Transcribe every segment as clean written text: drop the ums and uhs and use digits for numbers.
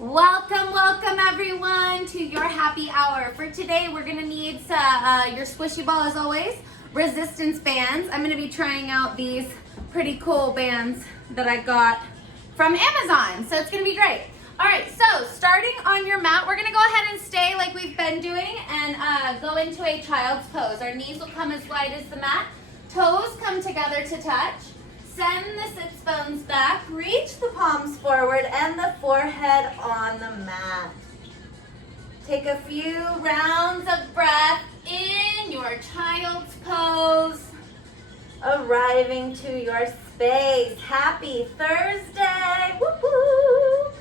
Welcome, welcome everyone to your happy hour. For today, we're gonna need your squishy ball as always, resistance bands. I'm gonna be trying out these pretty cool bands that I got from Amazon, so it's gonna be great. All right, so starting on your mat, we're gonna go ahead and stay like we've been doing and go into a child's pose. Our knees will come as wide as the mat, toes come together to touch. Send the sits bones back, reach the palms forward and the forehead on the mat. Take a few rounds of breath in your child's pose, arriving to your space. Happy Thursday, whoop whoop.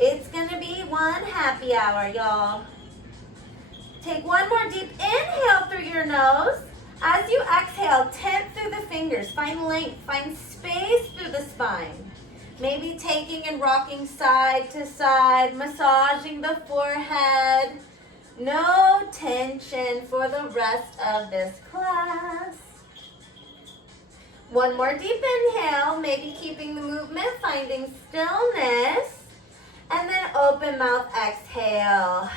It's gonna be one happy hour, y'all. Take one more deep inhale through your nose. As you exhale, tip through the fingers, find length, find space through the spine. Maybe taking and rocking side to side, massaging the forehead. No tension for the rest of this class. One more deep inhale, maybe keeping the movement, finding stillness. And then open mouth exhale.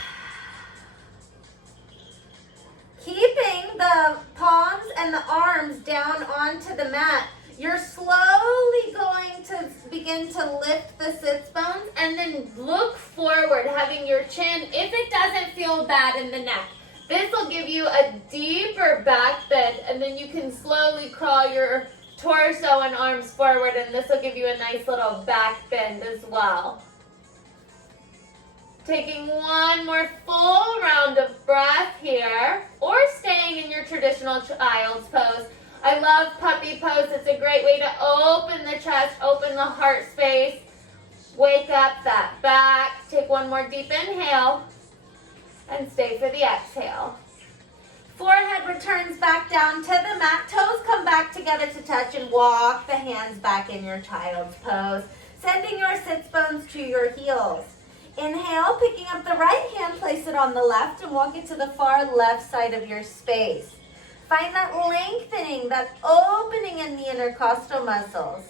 Keeping the palms and the arms down onto the mat, you're slowly going to begin to lift the sits bones and then look forward, having your chin, if it doesn't feel bad in the neck. This will give you a deeper back bend, and then you can slowly crawl your torso and arms forward, and this will give you a nice little back bend as well. Taking one more full round of breath here, or staying in your traditional child's pose. I love puppy pose. It's a great way to open the chest, open the heart space, wake up that back. Take one more deep inhale and stay for the exhale. Forehead returns back down to the mat. Toes come back together to touch and walk the hands back in your child's pose, sending your sits bones to your heels. Inhale, picking up the right hand, place it on the left and walk it to the far left side of your space. Find that lengthening, that opening in the intercostal muscles.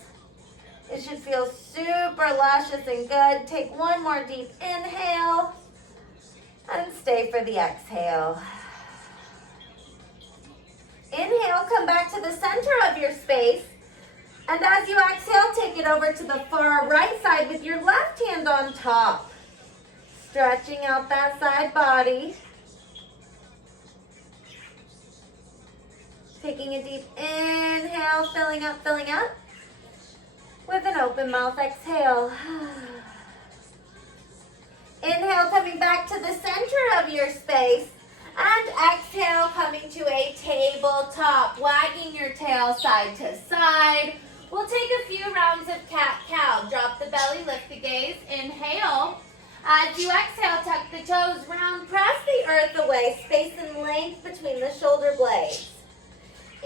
It should feel super luscious and good. Take one more deep inhale and stay for the exhale. Inhale, come back to the center of your space. And as you exhale, take it over to the far right side with your left hand on top. Stretching out that side body. Taking a deep inhale, filling up, with an open mouth exhale. Inhale, coming back to the center of your space. And exhale, coming to a tabletop, wagging your tail side to side. We'll take a few rounds of cat-cow. Drop the belly, lift the gaze. Inhale. As you exhale, tuck the toes, round, press the earth away, space and length between the shoulder blades.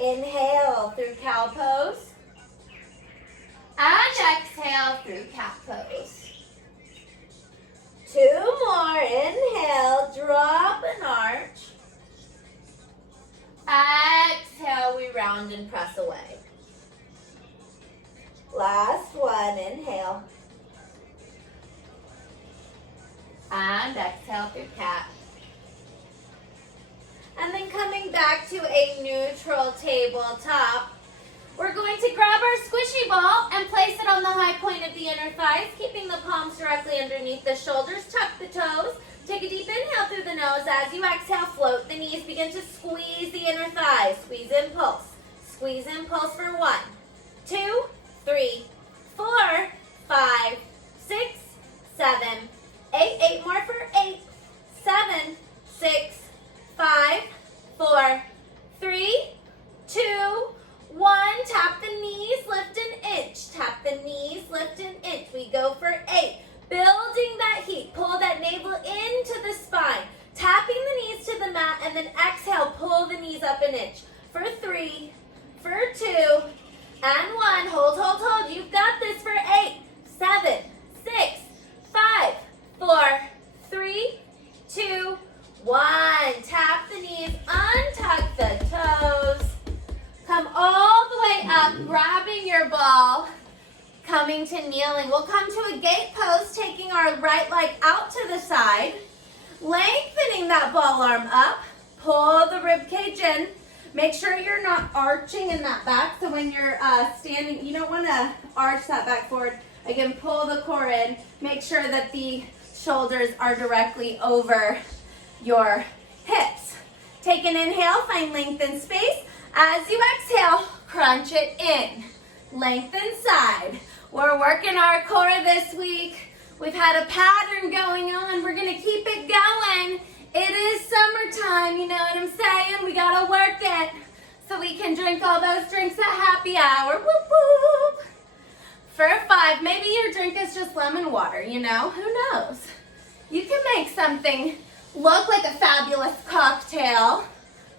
Inhale through cow pose. And exhale through cat pose. Two more. Inhale, drop and arch. Exhale, we round and press away. Last one. Inhale. And exhale through cat. And then coming back to a neutral tabletop, we're going to grab our squishy ball and place it on the high point of the inner thighs, keeping the palms directly underneath the shoulders. Tuck the toes. Take a deep inhale through the nose. As you exhale, float the knees. Begin to squeeze the inner thighs. Squeeze impulse. Squeeze impulse for 1, 2, 3, 4, 5, 6, 7, 8. 8 more for 8, 7, 6, 5, 4, 3, 2, 1. Tap the knees, lift an inch. Tap the knees, lift an inch. We go for 8. Building that heat. Pull that navel into the spine. Tapping the knees to the mat and then exhale. Pull the knees up an inch. For 3, for 2, and 1. Hold, hold, hold. You've got this for 8, 7, 6, 5, 4, 3, 2, 1. Tap the knees, untuck the toes. Come all the way up, grabbing your ball, coming to kneeling. We'll come to a gate pose, taking our right leg out to the side, lengthening that ball arm up, pull the rib cage in. Make sure you're not arching in that back, so when you're standing, you don't want to arch that back forward. Again, pull the core in. Make sure that the shoulders are directly over your hips. Take an inhale, find length and space. As you exhale, crunch it in. Lengthen side. We're working our core this week. We've had a pattern going on. We're going to keep it going. It is summertime, you know what I'm saying? We got to work it so we can drink all those drinks at happy hour. Whoop, whoop. For 5, maybe your drink is just lemon water, you know? Who knows? You can make something look like a fabulous cocktail.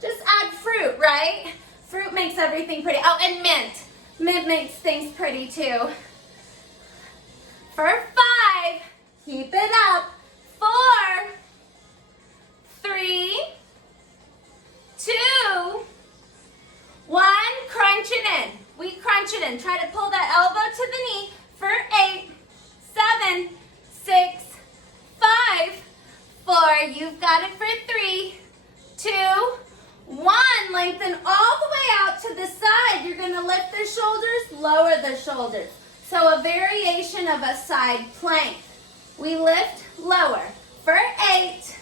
Just add fruit, right? Fruit makes everything pretty. Oh, and mint. Mint makes things pretty too. For 5, keep it up. 4, 3, 2, 1. Crunch it in. We crunch it in. Try to pull that elbow to the knee for 8, 7, 6, 5, 4. You've got it for 3, 2, 1. Lengthen all the way out to the side. You're going to lift the shoulders, lower the shoulders. So a variation of a side plank. We lift, lower. For 8,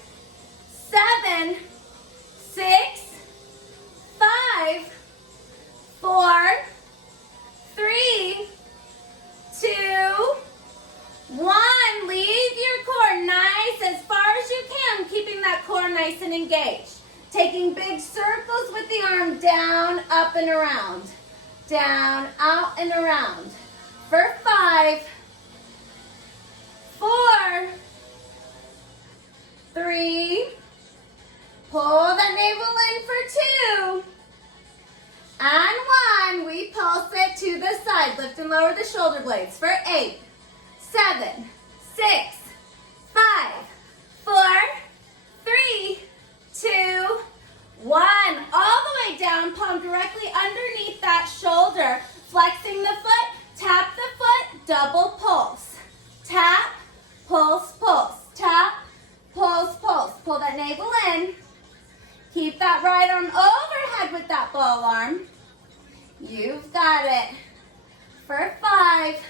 7, 6, 5, 4, 3, 2, 1. Leave your core nice as far as you can, keeping that core nice and engaged. Taking big circles with the arm down, up, and around. Down, out, and around. For 5, 4, 3, pull the navel in for 2, and 1. We pulse it to the side. Lift and lower the shoulder blades for 8, 7, 6, 5, 4, 3, 2, 1. All the way down, palm directly underneath that shoulder. Flexing the foot, tap the foot, double pulse. Tap, pulse, pulse. Tap, pulse, pulse. Pull that navel in. Keep that right arm overhead with that ball arm. You've got it. For 5,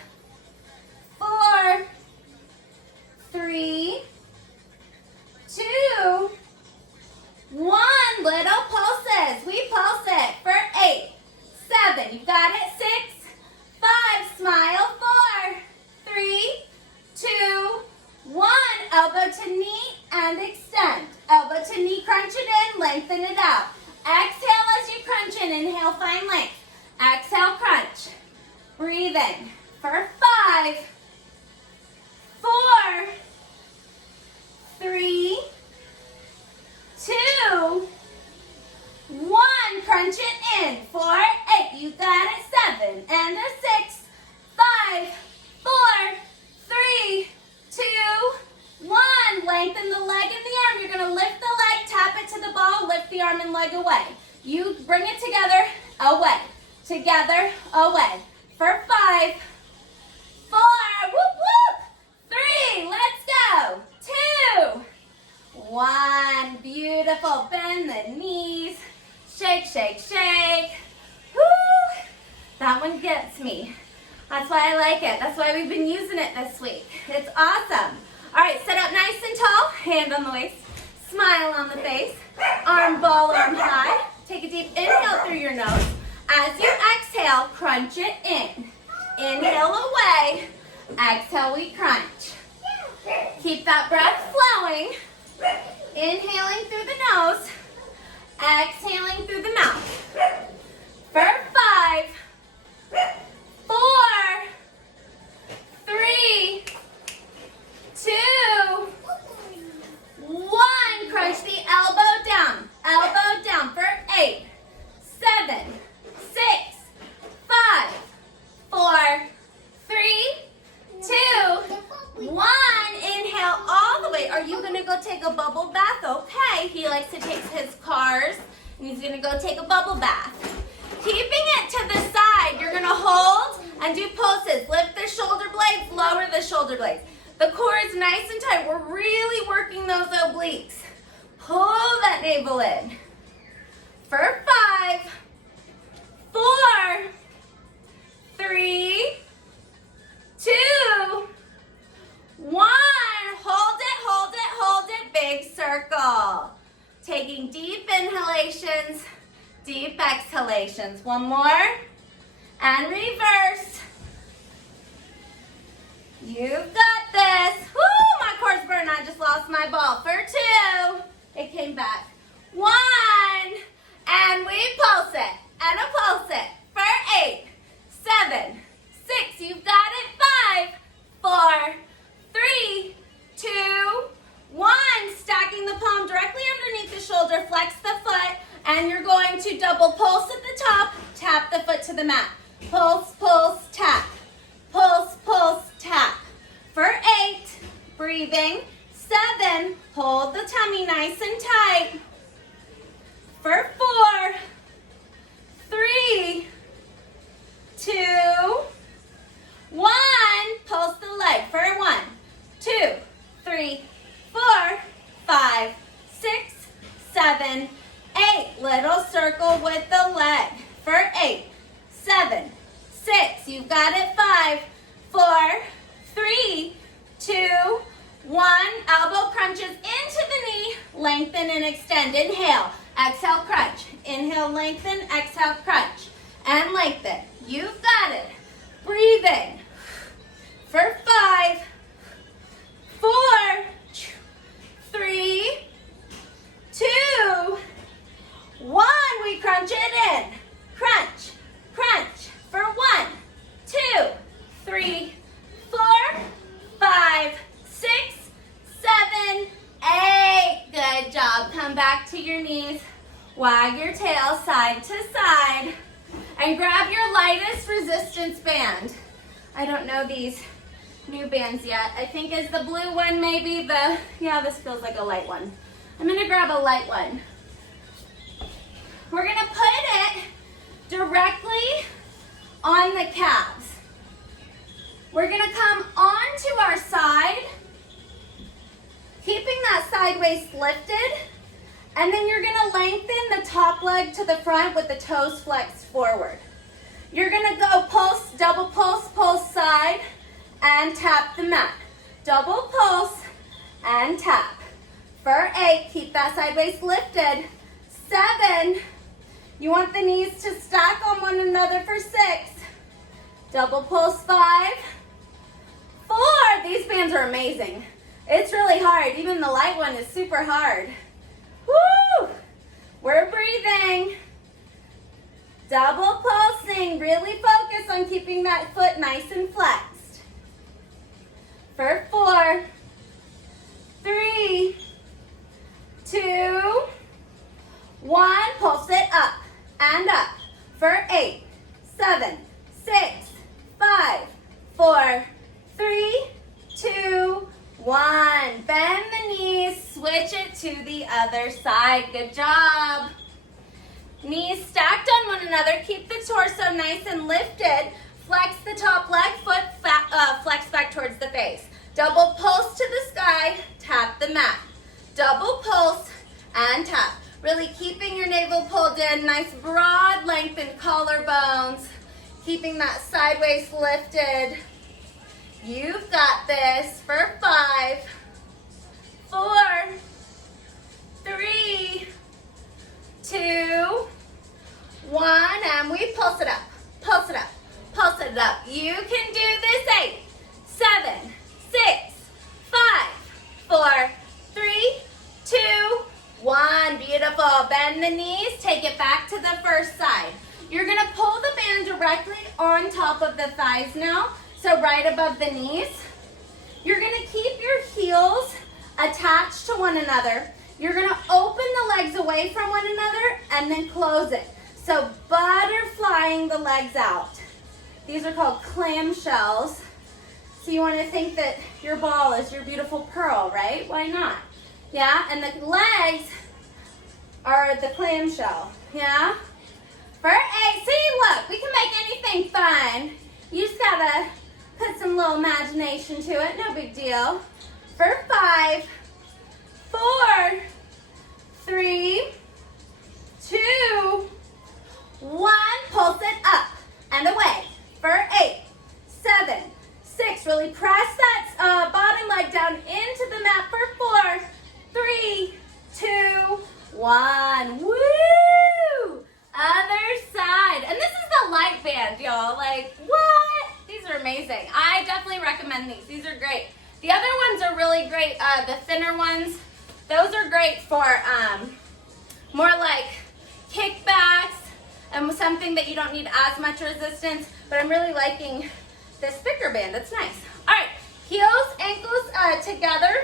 4, 3, 2, 1. Little pulses. We pulse it for 8, 7. You got it. 6, 5. Smile. 4, 3, 2, 1. Elbow to knee and extend. Elbow to knee. Crunch it in. Lengthen it out. Exhale as you crunch in. Inhale. Find length. Exhale. Crunch. Breathe in. For 5, 4, 3, 2, 1. Crunch it in. 4, 8. You got it. 7 and a 6, 5, 4, 3, 2, 1. Lengthen the leg and the arm. You're going to lift the leg, tap it to the ball, lift the arm and leg away. You bring it together, away. Together, away. For 5, 4, whoop, whoop. 3, let's go. 2, 1. Beautiful. Bend the knees. Shake, shake, shake. Woo! That one gets me. That's why I like it. That's why we've been using it this week. It's awesome. All right, sit up nice and tall. Hand on the waist. Smile on the face. Arm ball, arm high. Take a deep inhale through your nose. As you exhale, crunch it in. Inhale away. Exhale, we crunch. Keep that breath flowing. Inhaling through the nose. Exhaling through the mouth. For 5, 4, 3, 2, 1. Crunch the elbow down. Elbow down for 8, 7, 6, 5, 4, 3, 2, 1. Inhale all the way. Are you going to go take a bubble bath? Okay. He likes to take his cars, and he's going to go take a bubble bath. Keeping it to the side, you're going to hold and do pulses. Lift the shoulder blades, lower the shoulder blades. The core is nice and tight. We're really working those obliques. Pull that navel in. For 5, 4, 3, 2, 1. Hold it, hold it, hold it. Big circle. Taking deep inhalations, deep exhalations. One more. And reverse. You've got this. Woo, my core's burning. I just lost my ball. For 2. It came back. 1. And we pulse it. And a pulse it. For 8, 7, 6. You've got it. 5, 4, 3, 2, 1. Stacking the palm directly underneath the shoulder. Flex the foot. And you're going to double pulse at the top. Tap the foot to the mat. Pulse, pulse, tap. Pulse, pulse, tap. For 8, breathing. 7, hold the tummy nice and tight. For 4, 3, 2, 1. Pulse the leg. For 1, 2, 3, 4, 5, 6, 7, 8. Little circle with the leg. For 8, 7, 6. You've got it. 5, 4, 3, 2, 1. Elbow crunches into the knee. Lengthen and extend. Inhale. Exhale, crunch. Inhale, lengthen. Exhale, crunch. And lengthen. You've got it. Breathing. For 5, 4, 3, 2, 1. We crunch it in. Crunch, crunch. For 1, 2, 3, 4, 5, 6, 7, 8. Good job. Come back to your knees. Wag your tail side to side. And grab your lightest resistance band. I don't know these new bands yet. I think is the blue one maybe the, yeah, this feels like a light one. I'm gonna grab a light one. We're gonna put it directly on the calves. We're gonna come onto our side, keeping that side waist lifted, and then you're gonna lengthen the top leg to the front with the toes flexed forward. You're gonna go pulse, double pulse, pulse side, and tap the mat. Double pulse and tap. For 8, keep that side waist lifted. 7, you want the knees to stack on one another. For 6, double pulse. 5, 4, these bands are amazing. It's really hard, even the light one is super hard. Woo! We're breathing. Double pulsing, really focus on keeping that foot nice and flexed. For 4, 3, 2, 1, pulse it up and up. For 8, 7, 6, 5, 4, 3, 2, 1. Bend the knees, switch it to the other side. Good job. Knees stacked on one another. Keep the torso nice and lifted. Flex the top leg, foot flex back towards the face. Double pulse to the sky, tap the mat. Double pulse and tap. Really keeping your navel pulled in, nice broad lengthened collarbones. Keeping that sideways lifted. You've got this. For 5, 4, 3, 2, 1, and we pulse it up, pulse it up, pulse it up. You can do this. 8, 7, 6, 5, 4, 3, 2, 1. Beautiful. Bend the knees, take it back to the first side. You're gonna pull the band directly on top of the thighs now, so right above the knees. You're gonna keep your heels attached to one another. You're gonna open the legs away from one another and then close it. So butterflying the legs out. These are called clamshells. So you wanna think that your ball is your beautiful pearl, right? Why not? Yeah, and the legs are the clamshell, yeah? For 8, see, look, we can make anything fun. You just gotta Put some little imagination to it, no big deal. For 5, 4, 3, 2, 1. Pulse it up and away. For 8, 7, 6. Really press that bottom leg down into the mat for 4, 3, 2, 1. Woo! Other side. And this is the light band, y'all. Like, what? These are amazing. I definitely recommend these. These are great. The other ones are really great. The thinner ones, those are great for more like kickbacks and something that you don't need as much resistance. But I'm really liking this thicker band. It's nice. All right, heels, ankles together.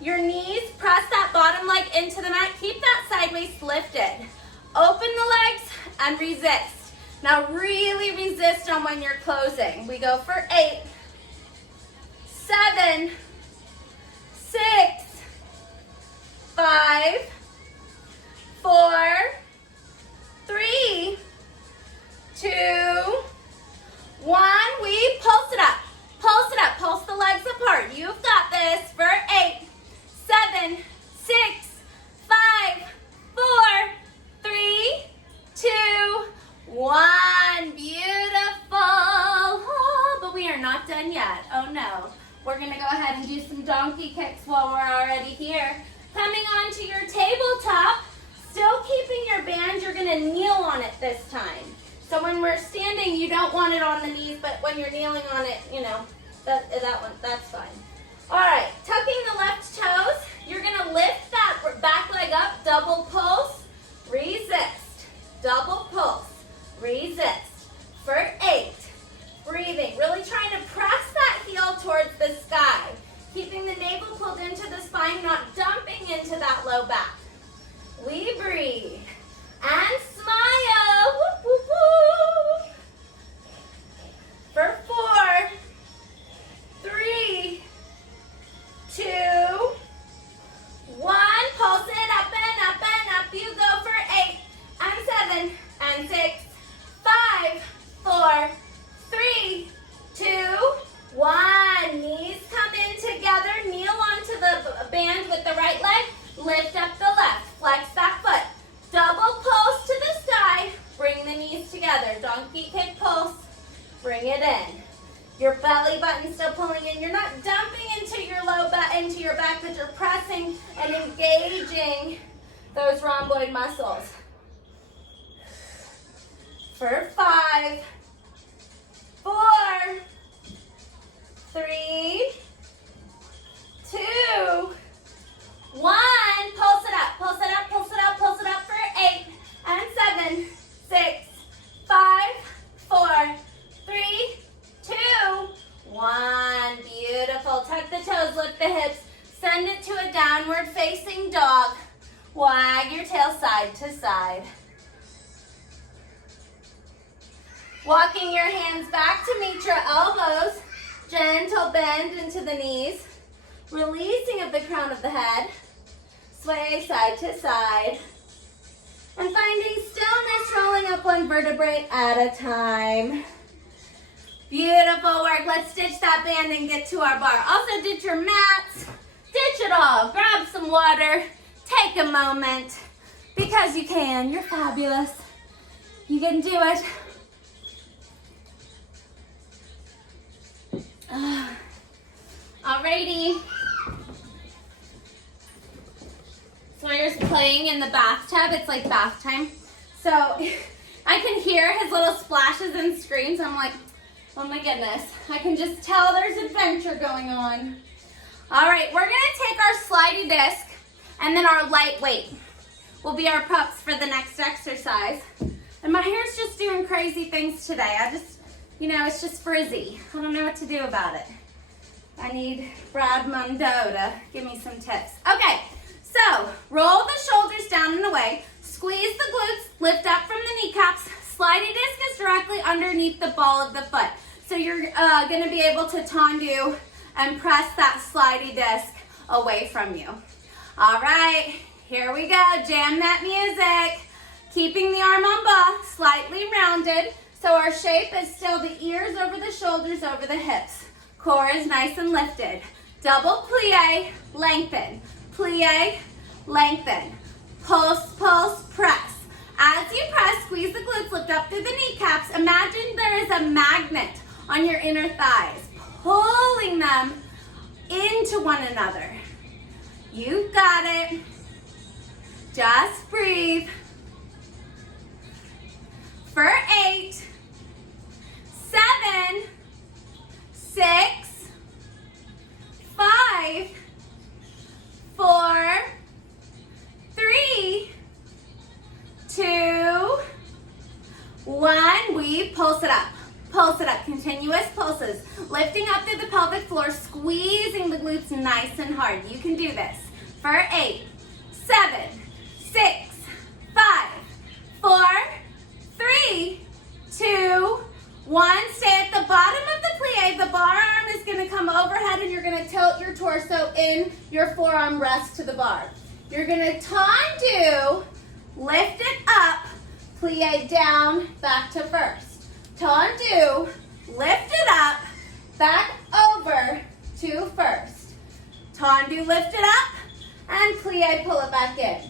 Your knees, press that bottom leg into the mat. Keep that side waist lifted. Open the legs and resist. Now really resist on when you're closing. We go for 8, 7, 6, 5, 4, 3, 2, 1. We pulse it up. Pulse it up. Pulse the legs apart. You've got this. For 8, 7, 6, 5, 4, 3, 2, 1. Beautiful. Oh, but we are not done yet. Oh no. We're going to go ahead and do some donkey kicks while we're already here. Coming onto your tabletop, still keeping your band, you're going to kneel on it this time. So when we're standing, you don't want it on the knees, but when you're kneeling on it, you know, that's fine. All right, tucking the left toes, you're going to lift that back leg up, double pulse, resist, double pulse, resist. For 8, breathing, really trying to press that heel towards the sky, keeping the navel pulled into the spine, not dumping into that low back. We breathe and smile. Whoop, whoop, whoop. For 4, 3, 2, 1. Pulse it up and up and up. You go for 8 and 7 and 6, 5, 4, 3, 2, 1. Knees come in together. Kneel onto the band with the right leg. Lift up the left. Flex that foot. Double pulse to the sky. Bring the knees together. Donkey kick pulse. Bring it in. Your belly button still pulling in. You're not dumping into your into your back, but you're pressing and engaging those rhomboid muscles. For 5, 4, 3, 2, 1. Pulse it up, pulse it up, pulse it up, pulse it up for 8 and 7, 6, 5, 4, 3, 2, 1. Beautiful. Tuck the toes, lift the hips. Send it to a downward facing dog. Wag your tail side to side. Walking your hands back to meet your elbows. Gentle bend into the knees. Releasing of the crown of the head. Sway side to side. And finding stillness, rolling up one vertebrae at a time. Beautiful work. Let's ditch that band and get to our bar. Also ditch your mats. Ditch it all. Grab some water. Take a moment. Because you can. You're fabulous. You can do it. Alrighty. Sawyer's playing in the bathtub. It's like bath time. So I can hear his little splashes and screams. I'm like, oh my goodness. I can just tell there's adventure going on. All right, we're going to take our slidey disc and then our lightweight will be our props for the next exercise. And my hair's just doing crazy things today. It's just frizzy. I don't know what to do about it. I need Brad Mondo to give me some tips. Okay, so roll the shoulders down and away. Squeeze the glutes, lift up from the kneecaps. Slidey disc is directly underneath the ball of the foot. So you're going to be able to tendu and press that slidey disc away from you. All right, here we go. Jam that music. Keeping the arm on ball, slightly rounded. So our shape is still the ears over the shoulders, over the hips. Core is nice and lifted. Double plie, lengthen. Plie, lengthen. Pulse, pulse, press. As you press, squeeze the glutes, lift up through the kneecaps. Imagine there is a magnet on your inner thighs, pulling them into one another. You've got it. Just breathe. For 8, 7, 6, 5, 4, 3, 2, 1. We pulse it up. Pulse it up. Continuous pulses. Lifting up through the pelvic floor, squeezing the glutes nice and hard. You can do this. For 8, 7, 6, 5, 4, 3, 2, 1. Stay at the bottom of the plie. The bar arm is going to come overhead and you're going to tilt your torso in. Your forearm rests to the bar. You're going to tendu, lift it up, plie down, back to first. Tendu, lift it up, back over to first. Tendu, lift it up, and plie, pull it back in.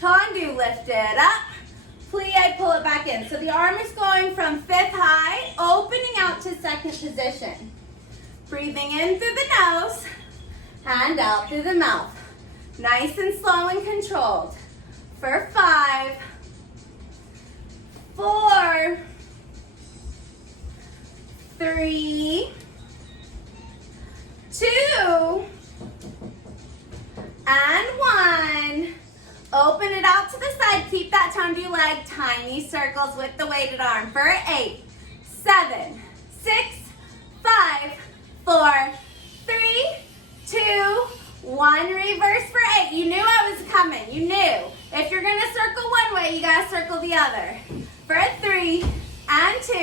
Tendu, lift it up, plie, pull it back in. So the arm is going from 5th high, opening out to 2nd position. Breathing in through the nose, and out through the mouth. Nice and slow and controlled. For 5, 4, 3, 2, and 1. Open it out to the side. Keep that tendu leg. Tiny circles with the weighted arm. For 8, 7, 6, 5, 4, 3, 2, 1. Reverse for 8. You knew I was coming. You knew. If you're going to circle one way, you got to circle the other. For 3, and 2,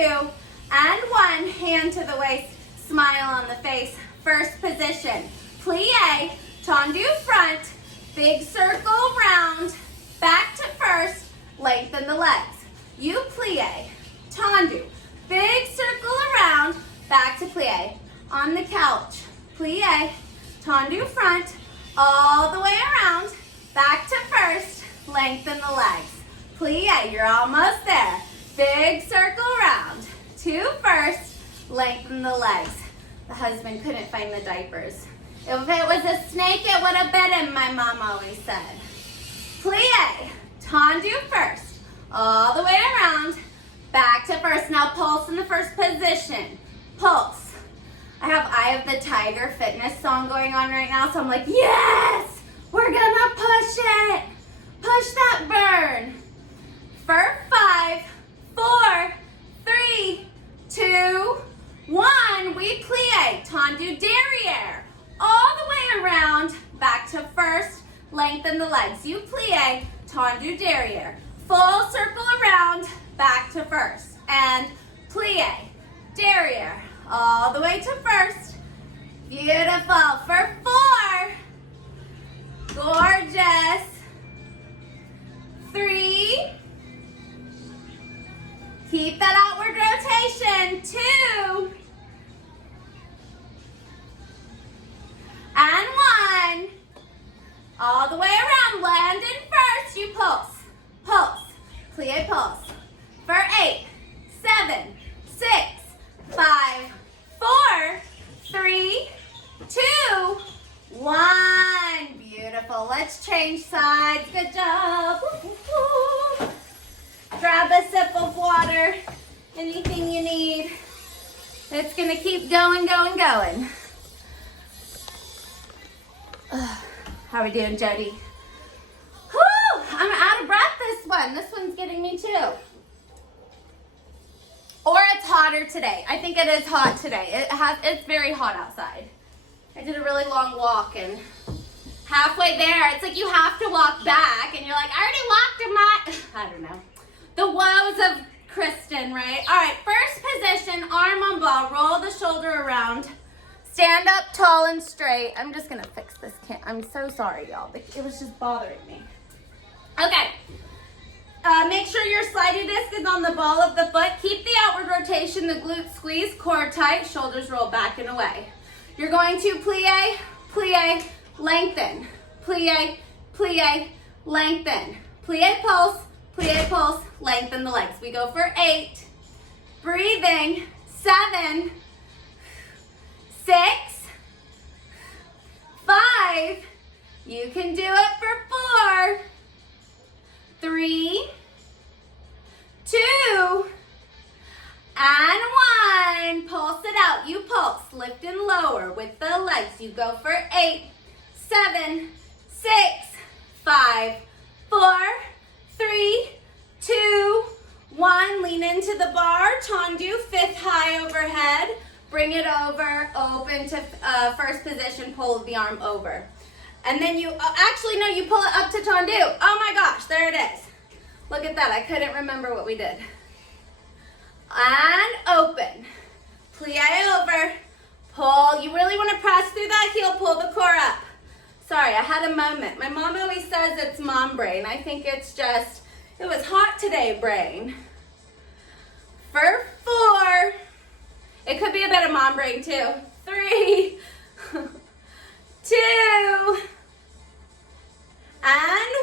and 1. Hand to the waist. Smile on the face. First position. Plie. Tendu front. Big circle round. Back to first. Lengthen the legs. You plie. Tendu. Big circle around. Back to plie. On the couch. Plie. Tendu front. All the way around. Back to first. Lengthen the legs. Plie. You're almost there. Big circle round. To first. Lengthen the legs. The husband couldn't find the diapers. If it was a snake, it would have bit him, my mom always said. Plie. Tendu first. All the way around. Back to first. Now pulse in the first position. Pulse. I have Eye of the Tiger fitness song going on right now, so I'm like, yes! We're gonna push it! Push that burn. For 5, 4, 3, 2, 1. We plie. Tendu derriere. All the way around. Back to first. Lengthen the legs. You plie. Tendu derriere. Full circle around. Back to first. And plie. Derriere. All the way to first. Beautiful. For 4. Gorgeous. 3. Keep that outward rotation. 2. And 1. All the way around. Land in first. You pulse. Pulse. Plie pulse. For 8, 7, 6, 5, 4, 3, 2, 1. Beautiful. Let's change sides. Good job. Grab a sip of water. Anything you need. It's going to keep going, going, going. How we doing, Jody? Whew, I'm out of breath this one. This one's getting me too. Or it's hotter today. I think it is hot today. It's very hot outside. I did a really long walk and halfway there, it's like you have to walk back and you're like, I already walked I don't know. The woes of Kristen, right? All right, first position, arm on ball. Roll the shoulder around. Stand up tall and straight. I'm just gonna fix this. I'm so sorry, y'all. It was just bothering me. Okay. Make sure your slidey disc is on the ball of the foot. Keep the outward rotation, the glutes squeeze, core tight, shoulders roll back and away. You're going to plie, plie, lengthen, plie, plie, lengthen, plie, pulse, lengthen the legs. We go for 8, breathing, 7, 6, 5, you can do it for 4, 3, 2, and 1. Pulse it out. You pulse, lift and lower with the legs. You go for 8, 7, 6, 5, 4, 3, 2, 1. Lean into the bar. Tendu, 5th high overhead. Bring it over, open to first position, pull the arm over. And then you, actually no, you pull it up to tendu. Oh my gosh, there it is. Look at that, I couldn't remember what we did. And open. Plie over, pull. You really want to press through that heel, pull the core up. Sorry, I had a moment. My mom always says it's mom brain. I think it's just, it was hot today brain. For 4. It could be a bit of mom brain too. 3, 2, and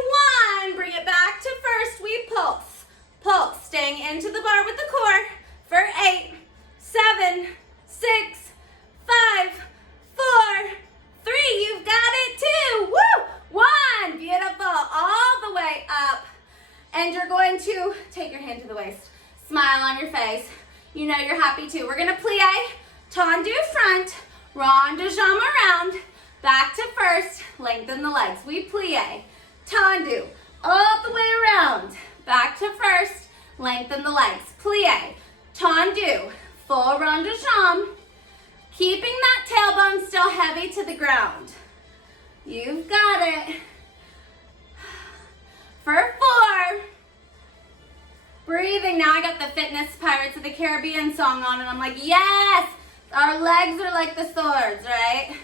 1. Bring it back to first. We pulse. Pulse. Staying into the bar with the core for 8, 7, 6, 5, 4, 3. You've got it too. Woo! 1. Beautiful. All the way up. And you're going to take your hand to the waist. Smile on your face. You know you're happy too. We're going to plie, tendu front, rond de jambe around, back to first, lengthen the legs. We plie, tendu, all the way around, back to first, lengthen the legs. Plie, tendu, full rond de jambe, keeping that tailbone still heavy to the ground. You've got it. For 4. Breathing. Now I got the Fitness Pirates of the Caribbean song on and I'm like, yes! Our legs are like the swords, right?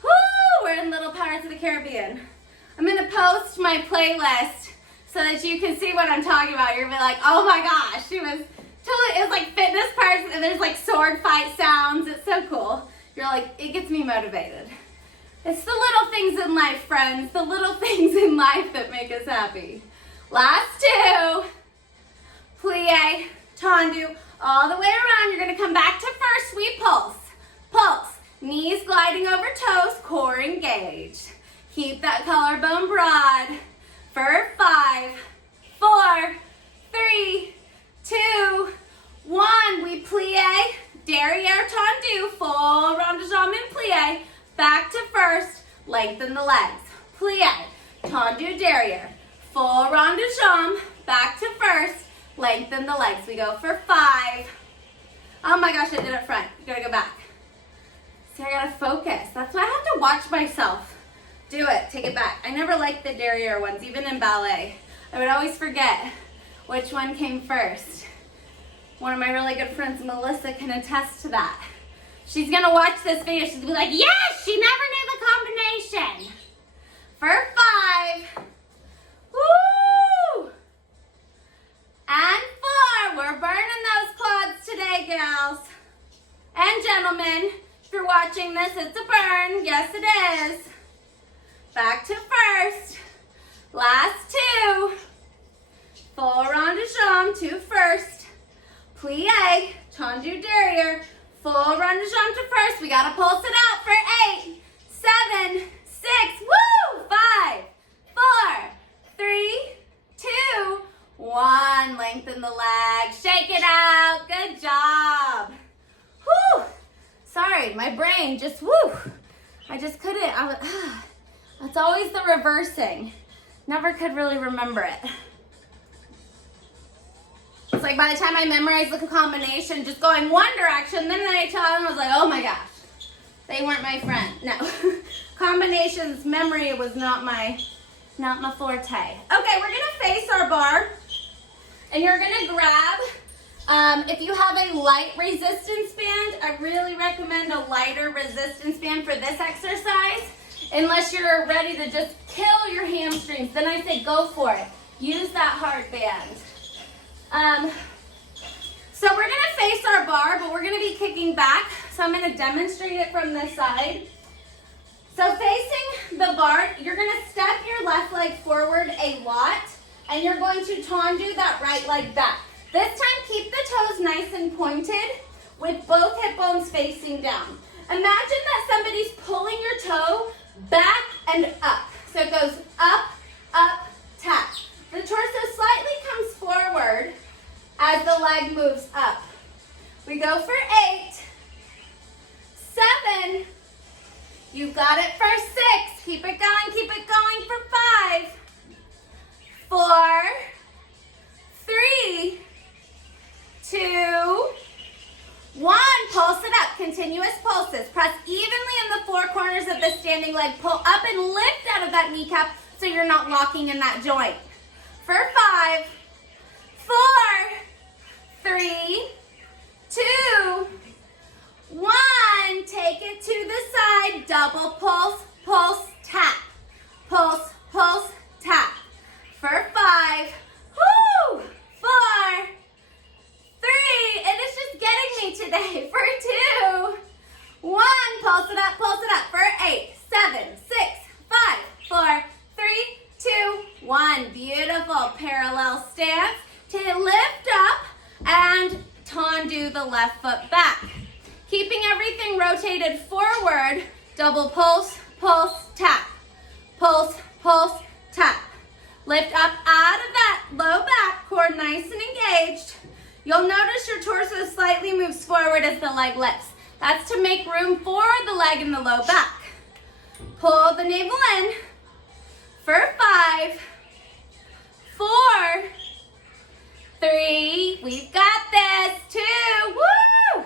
Woo! We're in Little Pirates of the Caribbean. I'm going to post my playlist so that you can see what I'm talking about. You're going to be like, oh my gosh, it was like Fitness Pirates and there's like sword fight sounds. It's so cool. You're like, it gets me motivated. It's the little things in life, friends. The little things in life that make us happy. Last 2. Plie, tendu, all the way around. You're going to come back to first. We pulse. Pulse. Knees gliding over toes. Core engaged. Keep that collarbone broad. For 5, 4, 3, 2, 1. We plie, derriere tendu, full rond de jambe and plie. Back to first. Lengthen the legs. Plie, tendu, derriere, full rond de jambe. Back to first. Lengthen the legs. We go for 5. Oh my gosh, I did it front. You gotta go back. See, I gotta focus. That's why I have to watch myself. Do it. Take it back. I never liked the derriere ones, even in ballet. I would always forget which one came first. One of my really good friends, Melissa, can attest to that. She's gonna watch this video. She's gonna be like, yes, she never knew the combination. For 5. Woo! And 4. We're burning those quads today, gals. And gentlemen, if you're watching this, it's a burn. Yes, it is. Back to first. Last 2. Full rond de jambe to first. Plie, tendu derriere. Full rond de jambe to first. We gotta pulse it out for 8, 7, 6. Woo! 5, 4, 3, 2, 1. Lengthen the leg. Shake it out. Good job. Whew. Sorry, my brain just, whew. I just couldn't. That's always the reversing. Never could really remember it. It's like by the time I memorized the combination, just going one direction, then I taught them, I was like, oh my gosh, they weren't my friend. No, combinations, memory was not my forte. Okay, we're gonna face our bar, and you're gonna grab, if you have a light resistance band, I really recommend a lighter resistance band for this exercise, unless you're ready to just kill your hamstrings. Then I say go for it. Use that hard band. So we're gonna face our bar, but we're gonna be kicking back. So I'm gonna demonstrate it from this side. So facing the bar, you're gonna step your left leg forward a lot, and you're going to tendu that right leg back. This time, keep the toes nice and pointed with both hip bones facing down. Imagine that somebody's pulling your toe back and up. So it goes up, up, tap. The torso slightly comes forward as the leg moves up. We go for 8, 7, you've got it for 6, keep it going for 5, 4, 3, 2, 1. Pulse it up, continuous pulses. Press evenly in the four corners of the standing leg. Pull up and lift out of that kneecap so you're not locking in that joint. For 5, 4, 3, 2, 1. Take it to the side. Double pulse, pulse, tap. Pulse, pulse, tap. For 5, 4, 3. It is just getting me today. For 2, 1. Pulse it up, pulse it up. For 8, 7, 6, 5, 4, 3, 2, 1. Beautiful parallel stance. To lift up and tendu the left foot back. Keeping everything rotated forward, double pulse, pulse, tap. Pulse, pulse, tap. Lift up out of that low back, core nice and engaged. You'll notice your torso slightly moves forward as the leg lifts. That's to make room for the leg in the low back. Pull the navel in. For 5, 4, 3, we've got this. 2, woo!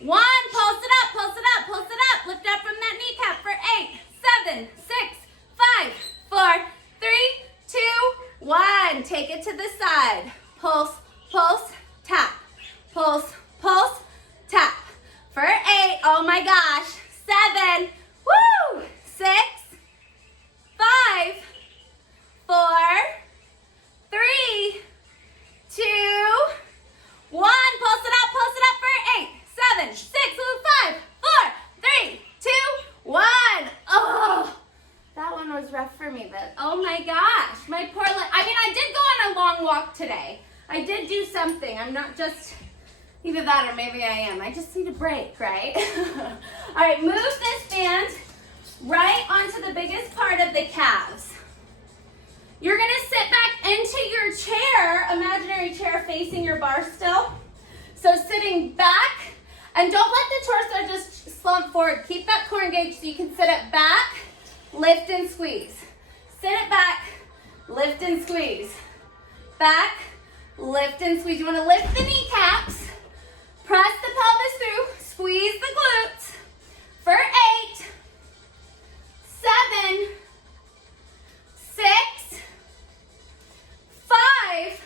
1, pulse it up, pulse it up, pulse it up. Lift up from that kneecap for 8, 7, 6, 5, 4, 3, 2, 1. Take it to the side. Pulse, pulse, tap. Pulse, pulse, tap. For 8, oh my gosh. 7, woo! 6, 5, 4, 3, 2, 1. Pulse it up for 8, 7, 6, 5, 4, 3, 2, 1. Oh, that one was rough for me, but oh my gosh, my poor leg. I mean, I did go on a long walk today. I did do something. I'm not just either that or maybe I am. I just need a break, right? All right, move this band right onto the biggest part of the calves. You're gonna sit back into your chair, imaginary chair facing your bar still. So sitting back, and don't let the torso just slump forward. Keep that core engaged so you can sit it back, lift and squeeze. Sit it back, lift and squeeze. Back, lift and squeeze. You wanna lift the kneecaps, press the pelvis through, squeeze the glutes. For 8, 7, 6, 5,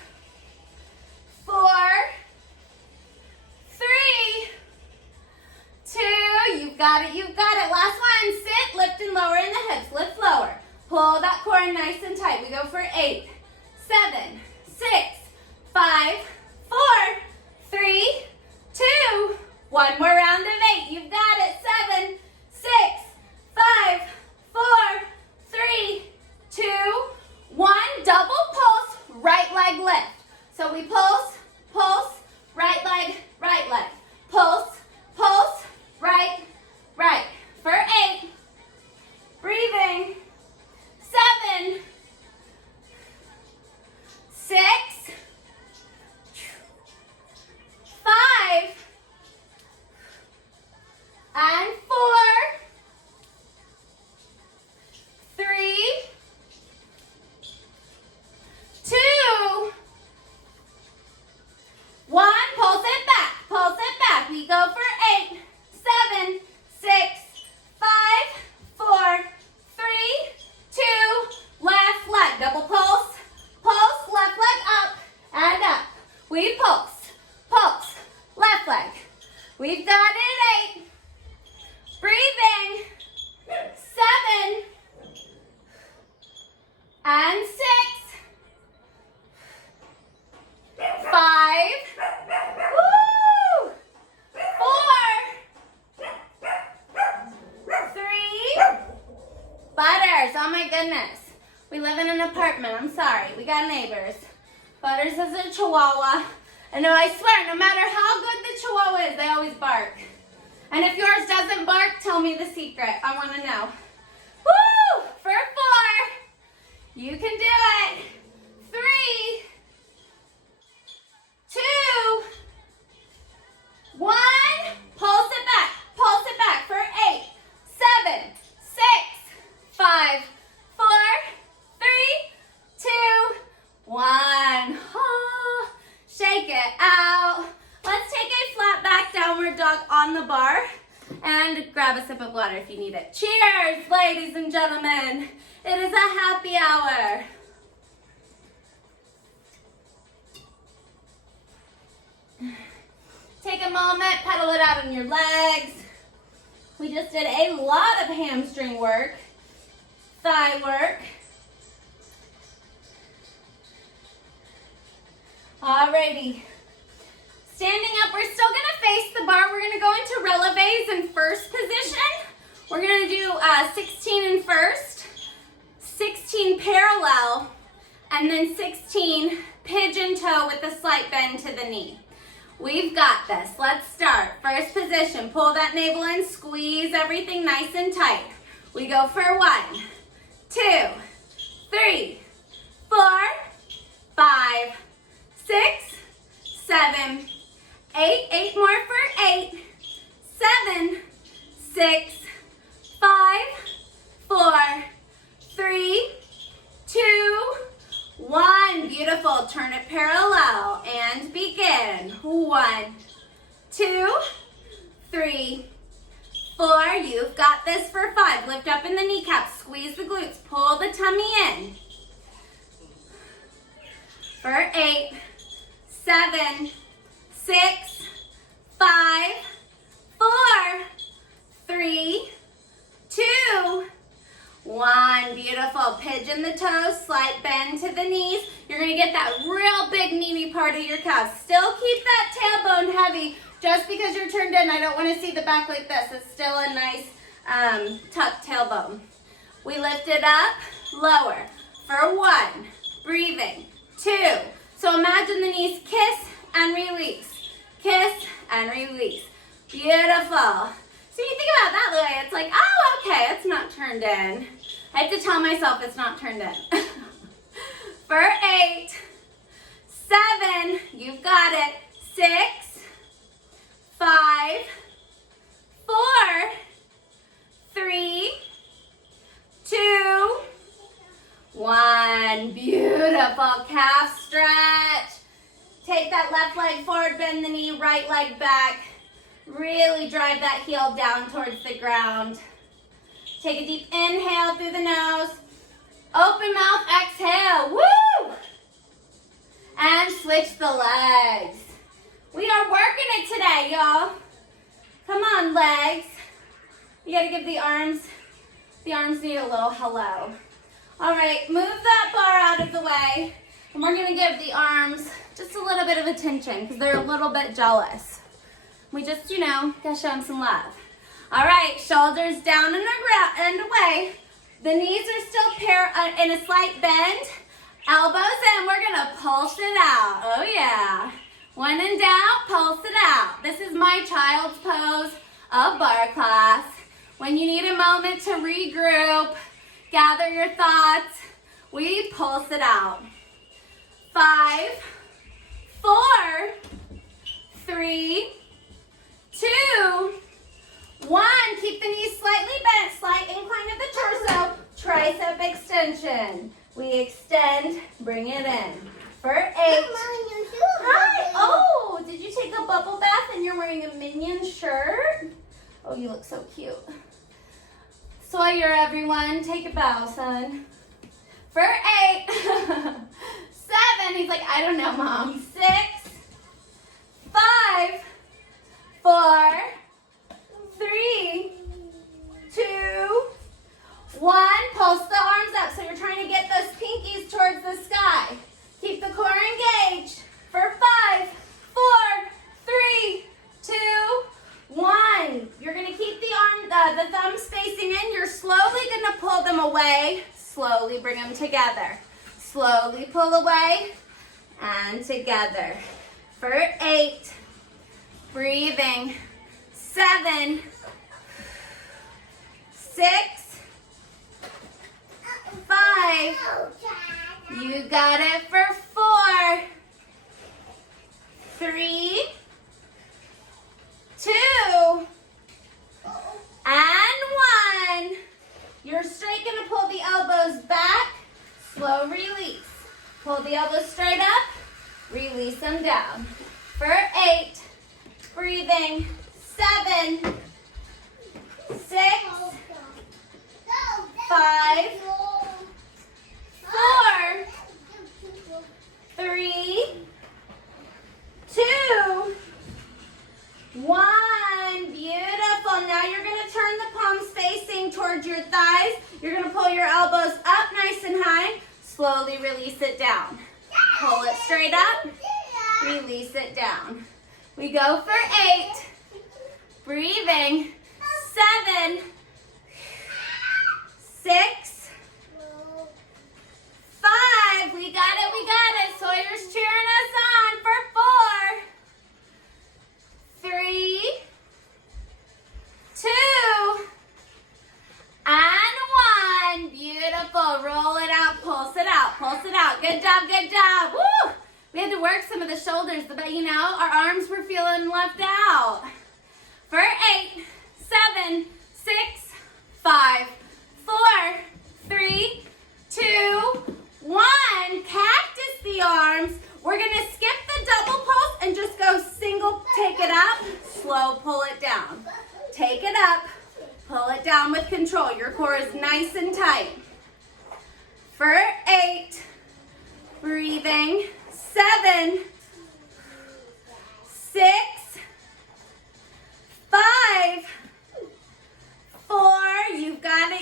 4, 3, 2, you've got it, you've got it. Last one, sit, lift and lower in the hips, lift lower. Pull that core in nice and tight. We go for 8, 7, 6, 5, 4, 3, 2, one more round of 8. You've got it. 7, 6, 5, 4, 3, 2, 1. Double pulse, right leg lift. So we pulse, pulse, right leg, pulse, pulse, right, right. For 8, breathing. 7, 6, 5, and 4, 3, 2, 1. Pulse it back. Pulse it back. We go for 8, 7, 6, 5, 4, 3, 2. Left leg. Double pulse. Pulse. Left leg up and up. We pulse. Pulse. Left leg. We've got it. 8. Breathing. 7 and 6 Cheers. Oh my goodness. We live in an apartment. I'm sorry. We got neighbors. Butters is a Chihuahua. And no, I swear, no matter how good the Chihuahua is, they always bark. And if yours doesn't bark, tell me the secret. I want to know. Woo! For 4. You can do it. 3, 2, 1. Pulse it back. Pulse it back for 8, 7, 6, 5, 4, 3, 2, 1. Oh, shake it out. Let's take a flat back downward dog on the bar and grab a sip of water if you need it. Cheers, ladies and gentlemen. It is a happy hour. Take a moment, pedal it out on your legs. We just did a lot of hamstring work, thigh work. Alrighty. Standing up, we're still gonna face the bar. We're gonna go into releves in first position. We're gonna do 16 in first, 16 parallel, and then 16 pigeon toe with a slight bend to the knee. We've got this. Let's start. First position, pull that navel in, squeeze everything nice and tight. We go for 1, 2, 3, 4, 5, 6, 7, 8. 8 more for 8, 7, 6, 5, 4, 3, 2, 1. Beautiful. Turn it parallel and begin. 1, 2, 3, 4. You've got this for 5. Lift up in the kneecaps. Squeeze the glutes. Pull the tummy in. For 8, 7, 6, 5, 4, 3, 2, 1. Beautiful. Pigeon the toes, slight bend to the knees. You're going to get that real big meaty part of your calf. Still keep that tailbone heavy. Just because you're turned in, I don't want to see the back like this. It's still a nice tucked tailbone. We lift it up, lower. For 1, breathing. 2. So imagine the knees kiss and release. Kiss and release. Beautiful. So you think about that way, it's like, oh, okay, it's not turned in. I have to tell myself it's not turned in. For 8, 7, you've got it. 6, 5, 4, 3, 2, 1. Beautiful calf stretch. Take that left leg forward, bend the knee, right leg back. Really drive that heel down towards the ground. Take a deep inhale through the nose. Open mouth, exhale. Woo! And switch the legs. We are working it today, y'all. Come on, legs. You gotta give the arms need a little hello. All right, move that bar out of the way. And we're gonna give the arms just a little bit of attention because they're a little bit jealous. We just, gotta show them some love. All right, shoulders down and away. The knees are still in a slight bend. Elbows in, we're gonna pulse it out. Oh yeah. When in doubt, pulse it out. This is my child's pose of bar class. When you need a moment to regroup, gather your thoughts, we pulse it out. 5, 4, 3, 2, 1. Keep the knees slightly bent, slight incline of the torso, tricep extension. We extend, bring it in. For 8. Hi. Oh, did you take a bubble bath and you're wearing a Minion shirt? Oh, you look so cute. Sawyer, everyone, take a bow, son. For 8. 7. He's like, I don't know, Mom. 6, 5, 4, 3, 2, 1. Pulse the arms up. So you're trying to get those pinkies towards the sky. Keep the core engaged. For 5, 4, 3, 2, 1. You're going to keep the the thumbs facing in, you're slowly gonna pull them away. Slowly bring them together. Slowly pull away and together. For 8, breathing. 7, 6, 5, you got it for 4, 3, 2, and 1. You're straight gonna pull the elbows back, slow release. Pull the elbows straight up, release them down. For 8, breathing. 7, 6, 5, 4, 3, 2, 1. Beautiful. Now you're going to turn the palms facing towards your thighs. You're going to pull your elbows up nice and high. Slowly release it down. Pull it straight up. Release it down. We go for 8. Breathing. 7, 6, 5. We got it, we got it. Sawyer's cheering us on for 4, 3, 2, and 1. Beautiful. Roll it out, pulse it out, pulse it out. Good job, good job. Woo! We had to work some of the shoulders, but you know, our arms were feeling left out. For 8, 7, 6, 5, 4, 3, 2, 1. Cactus the arms. We're going to skip the double pulse and just go single. Take it up, slow, pull it down. Take it up, pull it down with control. Your core is nice and tight. For 8, breathing. 7, 6, 5, 4, you've got it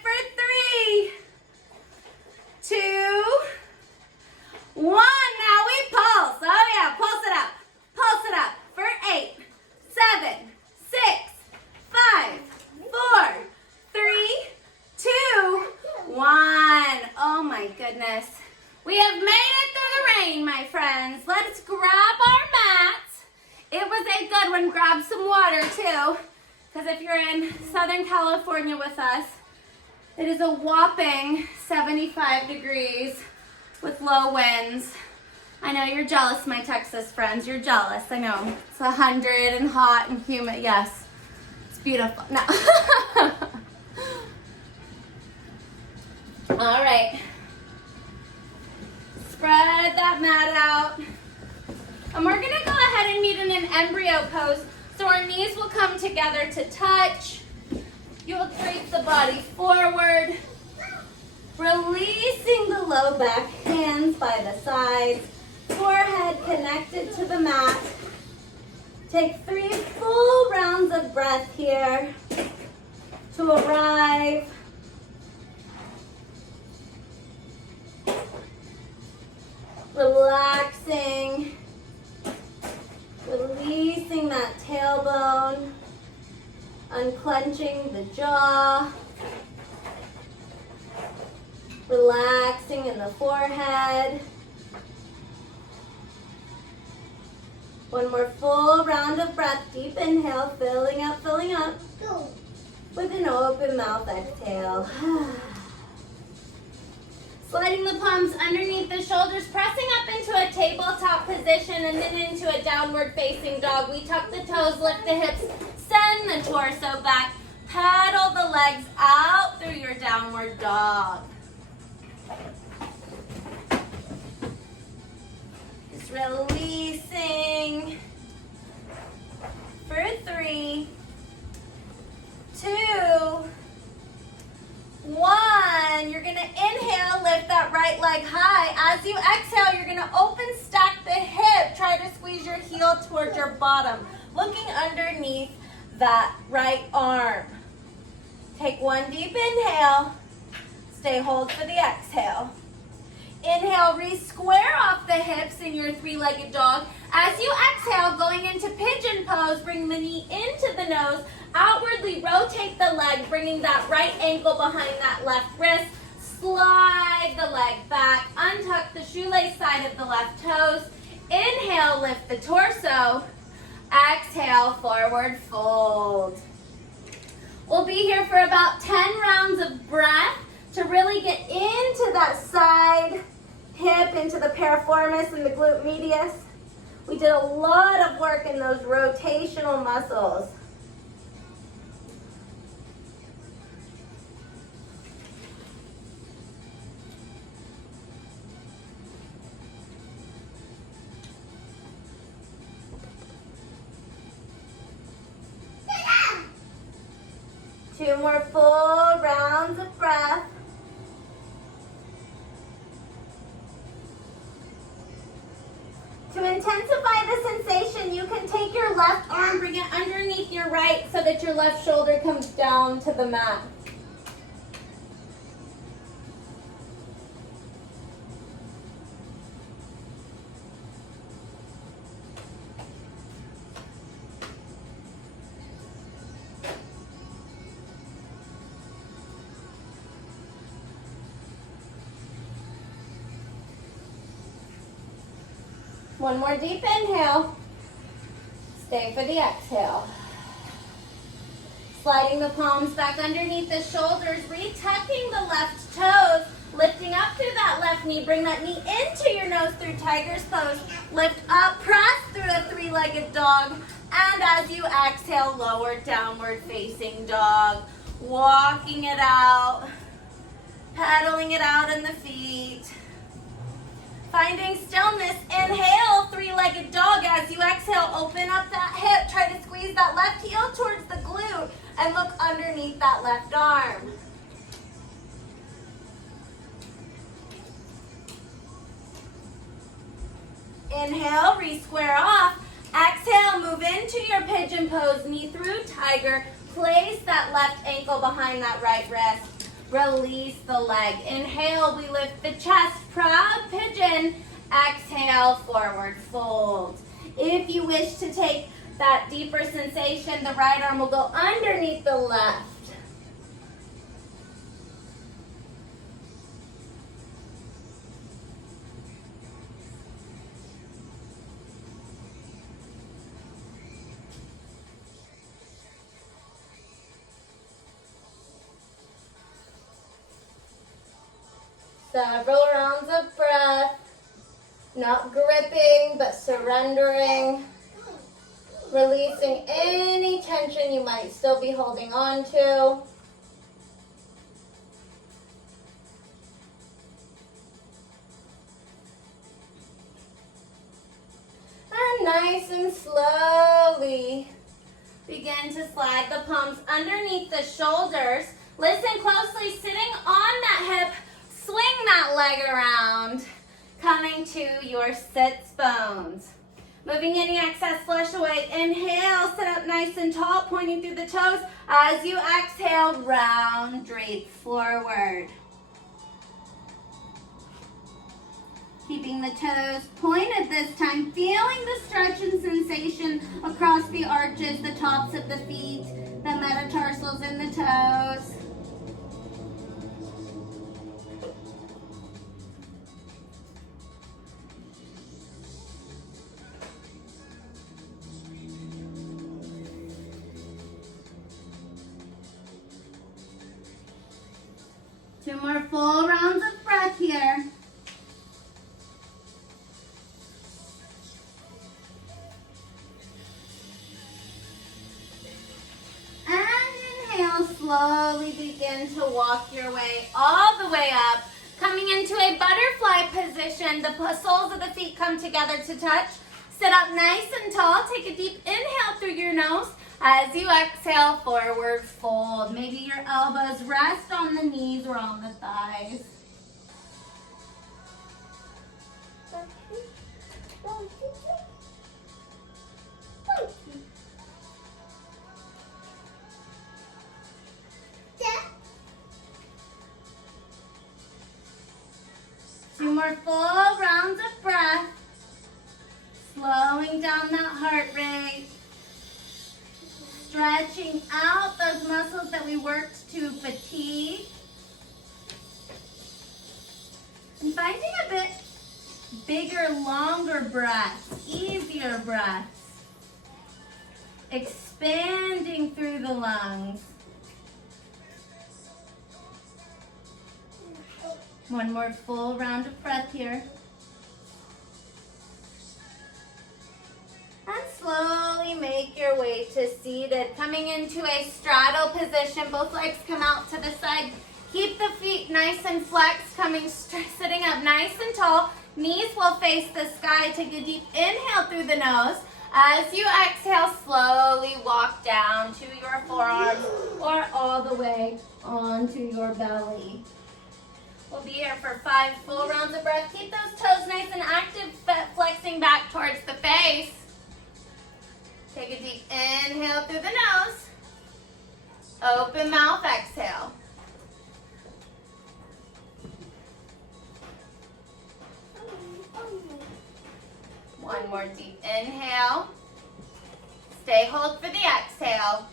for 3, 2, 1. Now we pulse. Oh yeah, pulse it up for 8, 7, 6, 5, 4, 3, 2, 1. Oh my goodness. We have made it through the rain, my friends. Let's grab our mats. It was a good one. Grab some water too, because if you're in Southern California with us, it is a whopping 75 degrees with low winds. I know you're jealous, my Texas friends. You're jealous. I know. It's 100 and hot and humid. Yes, it's beautiful. No. All right. Spread that mat out. And we're going to go ahead and meet in an embryo pose. So our knees will come together to touch. You'll drape the body forward. Releasing the low back, hands by the sides. Forehead connected to the mat. Take 3 full rounds of breath here to arrive. Relaxing, releasing that tailbone, unclenching the jaw, relaxing in the forehead. One more full round of breath, deep inhale, filling up, with an open mouth exhale. Sliding the palms underneath the shoulders, pressing up into a tabletop position and then into a downward facing dog. We tuck the toes, lift the hips, send the torso back, pedal the legs out through your downward dog. Just releasing for 3, 2, 1. You're going to inhale, lift that right leg high. As you exhale, you're going to open, stack the hip. Try to squeeze your heel towards your bottom, looking underneath that right arm. Take 1 deep inhale. Stay hold for the exhale. Inhale, re-square off the hips in your 3-legged dog. As you exhale, going into pigeon pose, bring the knee into the nose, Outwardly rotate the leg, bringing that right ankle behind that left wrist. Slide the leg back, untuck the shoelace side of the left toes. Inhale, lift the torso. Exhale, forward fold. We'll be here for about 10 rounds of breath to really get into that side hip, into the piriformis and the glute medius. We did a lot of work in those rotational muscles. Two more full rounds of breath. To intensify the sensation, you can take your left arm, bring it underneath your right so that your left shoulder comes down to the mat. One more deep inhale. Stay for the exhale. Sliding the palms back underneath the shoulders, retucking the left toes, lifting up through that left knee. Bring that knee into your nose through tiger's pose. Lift up, press through a three-legged dog. And as you exhale, lower downward facing dog. Walking it out, pedaling it out in the feet. Finding stillness, inhale, three-legged dog. As you exhale, open up that hip. Try to squeeze that left heel towards the glute and look underneath that left arm. Inhale, re-square off. Exhale, move into your pigeon pose, knee through tiger. Place that left ankle behind that right wrist. Release the leg. Inhale, we lift the chest, proud pigeon. Exhale, forward fold. If you wish to take that deeper sensation, the right arm will go underneath the left. Several rounds of breath, not gripping, but surrendering, releasing any tension you might still be holding on to. And nice and slowly begin to slide the palms underneath the shoulders. Listen closely, sitting on that hip. Swing that leg around, coming to your sits bones. Moving any excess flesh away. Inhale, sit up nice and tall, pointing through the toes. As you exhale, round, drape forward. Keeping the toes pointed this time, feeling the stretch and sensation across the arches, the tops of the feet, the metatarsals in the toes. Two more full rounds of breath here. And inhale, slowly begin to walk your way all the way up. Coming into a butterfly position, the soles of the feet come together to touch. Sit up nice and tall. Take a deep inhale through your nose. As you exhale, forward fold. Maybe your elbows rest on the knees or on the thighs. Two more full rounds of breath. Slowing down that heart rate. stretching out those muscles that we worked to fatigue. And finding a bit bigger, longer breaths, easier breaths. Expanding through the lungs. One more full round of breath here. And slowly make your way to seated. Coming into a straddle position. Both legs come out to the side. Keep the feet nice and flexed. Sitting up nice and tall. Knees will face the sky. Take a deep inhale through the nose. As you exhale, slowly walk down to your forearms or all the way onto your belly. We'll be here for 5 full rounds of breath. Keep those toes nice and active, flexing back towards the face. Take a deep inhale through the nose. Open mouth, exhale. One more deep inhale. Stay hold for the exhale.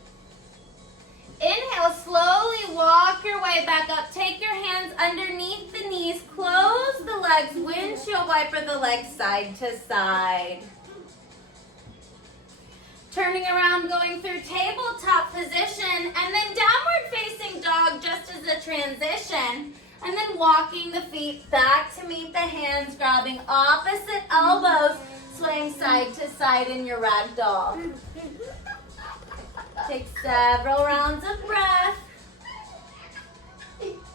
Inhale, slowly walk your way back up. Take your hands underneath the knees. Close the legs. Windshield wiper the legs side to side. Turning around, going through tabletop position, and then downward facing dog just as a transition. And then walking the feet back to meet the hands, grabbing opposite elbows, swaying side to side in your ragdoll. Take several rounds of breath.